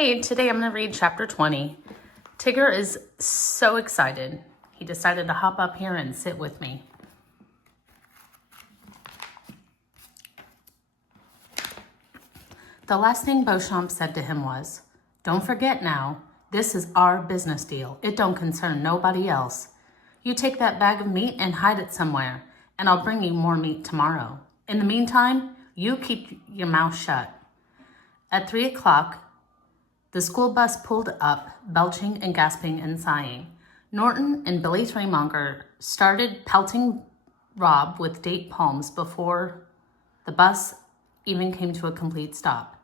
Hey, today I'm going to read chapter 20. Tigger is so excited. He decided to hop up here and sit with me. The last thing Beauchamp said to him was, "Don't forget now, this is our business deal. It don't concern nobody else. You take that bag of meat and hide it somewhere, and I'll bring you more meat tomorrow. In the meantime, you keep your mouth shut." At 3 o'clock, the school bus pulled up, belching and gasping and sighing. Norton and Billy Threemonger started pelting Rob with date palms before the bus even came to a complete stop.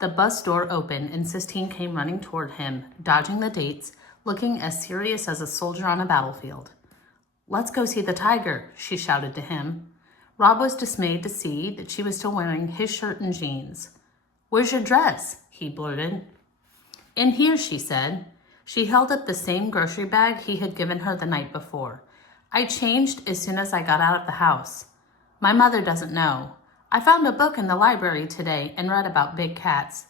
The bus door opened and Sistine came running toward him, dodging the dates, looking as serious as a soldier on a battlefield. "Let's go see the tiger," she shouted to him. Rob was dismayed to see that she was still wearing his shirt and jeans. "Where's your dress?" he blurted. "In here," she said. She held up the same grocery bag he had given her the night before. "I changed as soon as I got out of the house. My mother doesn't know. I found a book in the library today and read about big cats.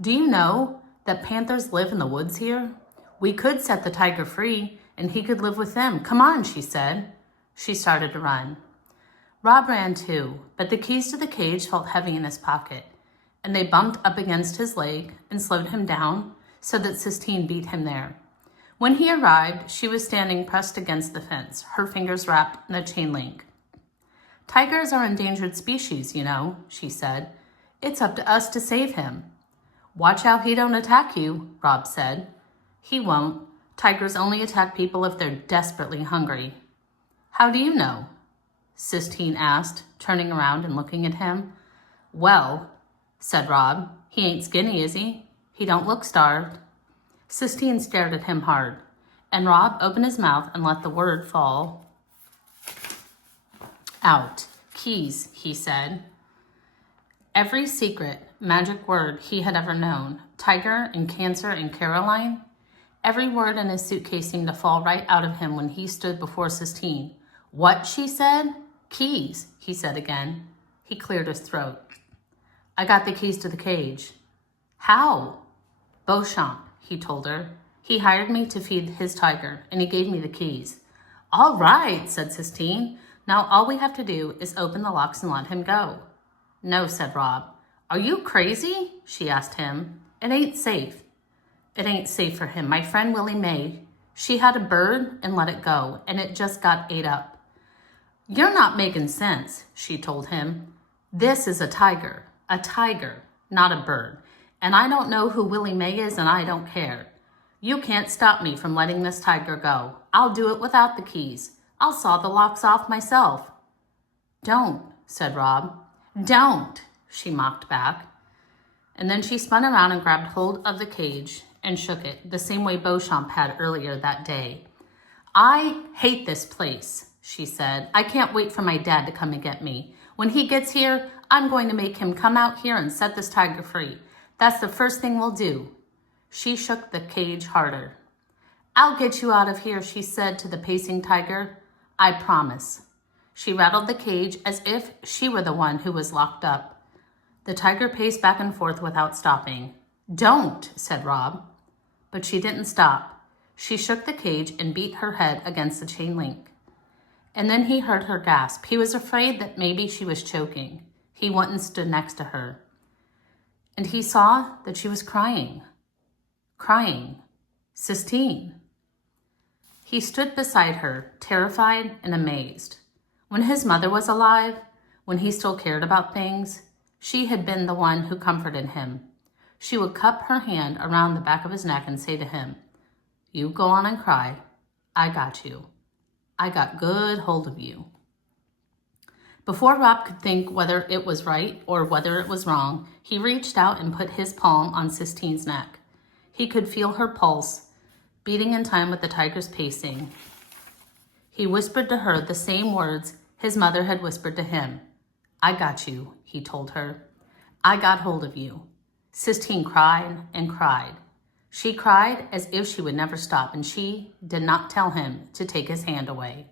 Do you know that panthers live in the woods here? We could set the tiger free and he could live with them. Come on," she said. She started to run. Rob ran too, but the keys to the cage felt heavy in his pocket, and they bumped up against his leg and slowed him down so that Sistine beat him there. When he arrived, she was standing pressed against the fence, her fingers wrapped in a chain link. "Tigers are endangered species, you know," she said. "It's up to us to save him." "Watch out he don't attack you," Rob said. "He won't. Tigers only attack people if they're desperately hungry." "How do you know?" Sistine asked, turning around and looking at him. "Well," said Rob, "he ain't skinny, is he? He don't look starved." Sistine stared at him hard, and Rob opened his mouth and let the word fall out. "Keys," he said. Every secret, magic word he had ever known, tiger and cancer and Caroline, every word in his suitcase seemed to fall right out of him when he stood before Sistine. "What?" she said. "Keys," he said again. He cleared his throat. "I got the keys to the cage." "How?" "Beauchamp," he told her. "He hired me to feed his tiger, and he gave me the keys." "All right," said Sistine. "Now all we have to do is open the locks and let him go." "No," said Rob. "Are you crazy?" she asked him. "It ain't safe." "It ain't safe for him. My friend Willie May, she had a bird and let it go, and it just got ate up." "You're not making sense," she told him. "This is a tiger, not a bird. And I don't know who Willie May is, and I don't care. You can't stop me from letting this tiger go. I'll do it without the keys. I'll saw the locks off myself." "Don't," said Rob. "Don't," she mocked back. And then she spun around and grabbed hold of the cage and shook it, the same way Beauchamp had earlier that day. "I hate this place," she said. "I can't wait for my dad to come and get me. When he gets here, I'm going to make him come out here and set this tiger free. That's the first thing we'll do." She shook the cage harder. "I'll get you out of here," she said to the pacing tiger. "I promise." She rattled the cage as if she were the one who was locked up. The tiger paced back and forth without stopping. "Don't," said Rob. But she didn't stop. She shook the cage and beat her head against the chain link. And then he heard her gasp. He was afraid that maybe she was choking. He went and stood next to her. And he saw that she was crying. Crying. Sistine. He stood beside her, terrified and amazed. When his mother was alive, when he still cared about things, she had been the one who comforted him. She would cup her hand around the back of his neck and say to him, "You go on and cry. I got you. I got good hold of you." Before Rob could think whether it was right or whether it was wrong, he reached out and put his palm on Sistine's neck. He could feel her pulse, beating in time with the tiger's pacing. He whispered to her the same words his mother had whispered to him. "I got you," he told her. "I got hold of you." Sistine cried and cried. She cried as if she would never stop, and she did not tell him to take his hand away.